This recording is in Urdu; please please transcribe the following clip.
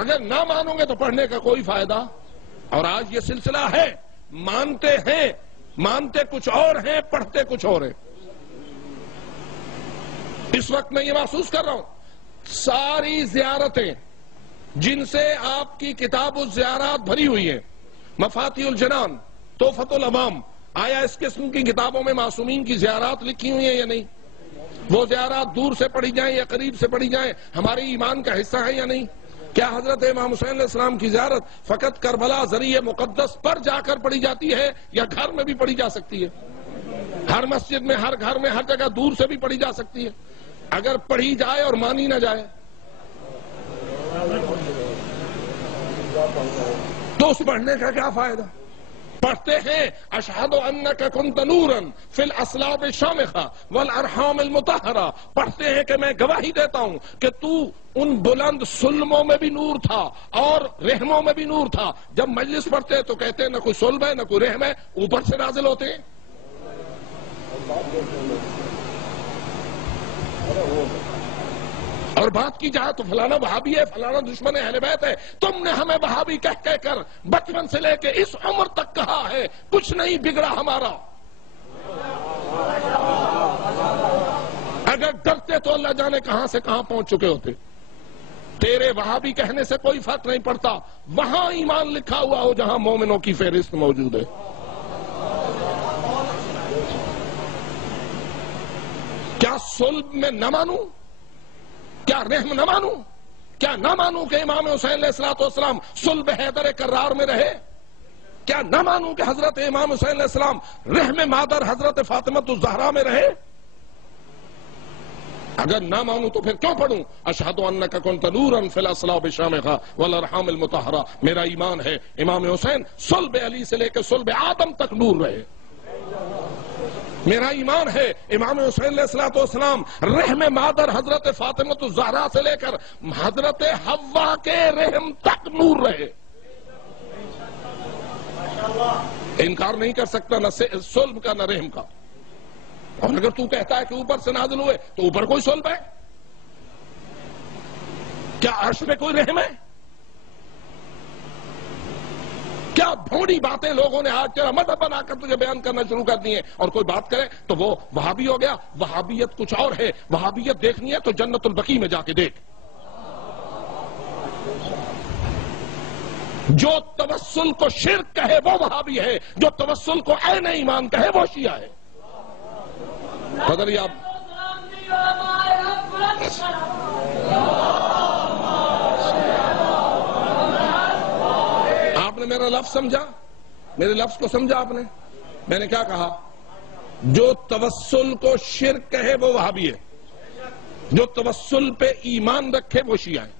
اگر نہ مانو گے تو پڑھنے کا کوئی فائدہ. اور آج یہ سلسلہ ہے، مانتے ہیں، مانتے کچھ اور ہیں، پڑھتے کچھ اور ہیں. اس وقت میں یہ محسوس کر رہا ہوں، ساری زیارتیں جن سے آپ کی کتاب الزیارات بھری ہوئی ہیں، مفاتیح الجنان، تحفۃ العوام، آیا اس قسم کی کتابوں میں معصومین کی زیارات لکھی ہوئی ہیں یا نہیں؟ وہ زیارات دور سے پڑھی جائیں یا قریب سے پڑھی جائیں ہمارے ایمان کا حصہ ہے یا نہیں؟ کیا حضرت امام حسین علیہ السلام کی زیارت فقط کربلا ذریعہ مقدس پر جا کر پڑھی جاتی ہے یا گھر میں بھی پڑھی جا سکتی ہے؟ ہر مسجد میں، ہر گھر میں، ہر جگہ دور سے بھی پڑھی جا سکتی ہے؟ اگر پڑھی جائے اور مانی نہ جائے تو اس پڑھنے کا کیا فائدہ؟ پڑھتے ہیں اشہد انک کنت نورا فی الاصلاب الشامخہ والارحام المطہرہ، پڑھتے ہیں کہ میں گواہی دیتا ہوں کہ تو ان بلند سلموں میں بھی نور تھا اور رحموں میں بھی نور تھا. جب مجلس پڑھتے تو کہتے ہیں نہ کوئی سلم ہے نہ کوئی رحم ہے، اوپر سے نازل ہوتے ہیں. اور بات کی جائے تو فلانا وہابی ہے، فلانا دشمن اہل بیت ہے. تم نے ہمیں وہابی کہہ کر بچپن سے لے کے اس عمر تک کہا ہے، کچھ نہیں بگڑا ہمارا. اگر ڈرتے تو اللہ جانے کہاں سے کہاں پہنچ چکے ہوتے. تیرے وہابی کہنے سے کوئی فرق نہیں پڑتا، وہاں ایمان لکھا ہوا ہو جہاں مومنوں کی فہرست موجود ہے. کیا صلب میں نہ مانوں؟ کیا رحم نہ مانوں؟ کیا نہ مانوں کہ امام حسین علیہ السلام صلب حیدر کرار میں رہے؟ کیا نہ مانوں کہ حضرت امام حسین علیہ السلام رحم مادر حضرت فاطمہ الزہرا میں رہے؟ اگر نہ مانوں تو پھر کیوں پڑھوں اشہد انک کنت نورا فی الاصلاب الشامخہ والارحام المطہرہ؟ میرا ایمان ہے امام حسین صلب علی سے لے کے صلب آدم تک نور رہے. میرا ایمان ہے امام حسین علیہ السلام رحم مادر حضرت فاطمہ الزہرا سے لے کر حضرت حوا کے رحم تک نور رہے. انکار نہیں کر سکتا نہ صلب کا نہ رحم کا. اور اگر تو کہتا ہے کہ اوپر سے نازل ہوئے تو اوپر کوئی صلب ہے؟ کیا عرش میں کوئی رحم ہے؟ کیا بھونڈی باتیں لوگوں نے آج تیرا مذہب بنا کر تجھے بیان کرنا شروع کر دی ہیں؟ اور کوئی بات کرے تو وہ وہابی ہو گیا. وہابیت کچھ اور ہے. وہابیت دیکھنی ہے تو جنت البقیع میں جا کے دیکھ. جو توسل کو شرک کہے وہ وہابی ہے، جو توسل کو عین ایمان کہے وہ شیعہ ہے. آپ نے میرا لفظ سمجھا؟ میرے لفظ کو سمجھا آپ نے؟ میں نے کیا کہا؟ جو توسل کو شرک کہے وہ وہابی ہے، جو توسل پہ ایمان رکھے وہ شیعہ ہے.